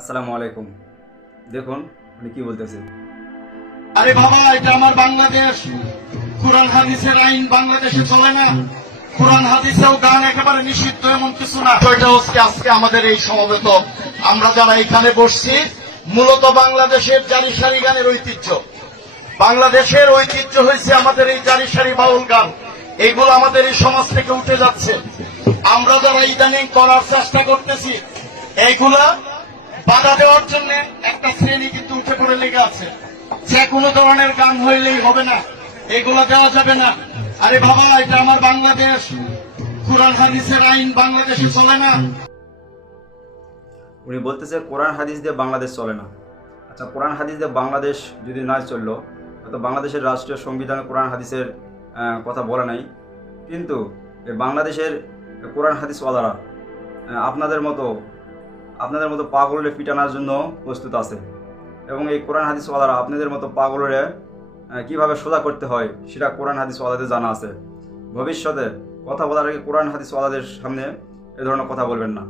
আসসালামু আলাইকুম। দেখুন উনি কি বলতেছে। আরে বাবা, এটা আমার বাংলাদেশ। কোরআন হাদিসের আইন বাংলাদেশে চলে না। কোরআন হাদিসেও গান একেবারে নিষিদ্ধ, এমন কিছু না। এটা হচ্ছে আজকে আমাদের এই সমবেত আমরা যারা এখানে বসছি, মূলত বাংলাদেশের জারি সারি গানের ঐতিহ্য। বাংলাদেশের ঐতিহ্য হয়েছে আমাদের এই জারি সারি বাউল গান। এইগুলো আমাদের এই সমাজ থেকে উঠে যাচ্ছে। আমরা যারা ইদানিং করার চেষ্টা করতেছি, এইগুলা বাধা দেওয়ার জন্য একটা শ্রেণী কিন্তু উঠে পড়ে লেগে আছে। যে কোনো ধরনের গান হইলেই হবে না, এগুলো দেওয়া যাবে না। আরে বাবা, এটা আমার বাংলাদেশ। কোরআন হাদিসের আইন বাংলাদেশে চলে না। উনি বলতেছে কোরআন হাদিস দিয়ে বাংলাদেশ চলে না। আচ্ছা, কোরআন হাদিস দিয়ে বাংলাদেশ যদি না চললো, তো বাংলাদেশের রাষ্ট্রীয় সংবিধানে কোরআন হাদিসের কথা বলা নাই। কিন্তু এই বাংলাদেশের কোরআন হাদিসওয়ালারা আপনাদের মতো পাগলের পিটানোর জন্য প্রস্তুত আছে, এবং এই কোরআন হাদিসওয়ালারা আপনাদের মতো পাগলের কিভাবে সোজা করতে হয় সেটা কোরআন হাদিসওয়ালাদের জানা আছে। ভবিষ্যতে কথা বলার আগে কোরআন হাদিসওয়ালাদের সামনে এ ধরনের কথা বলবেন না।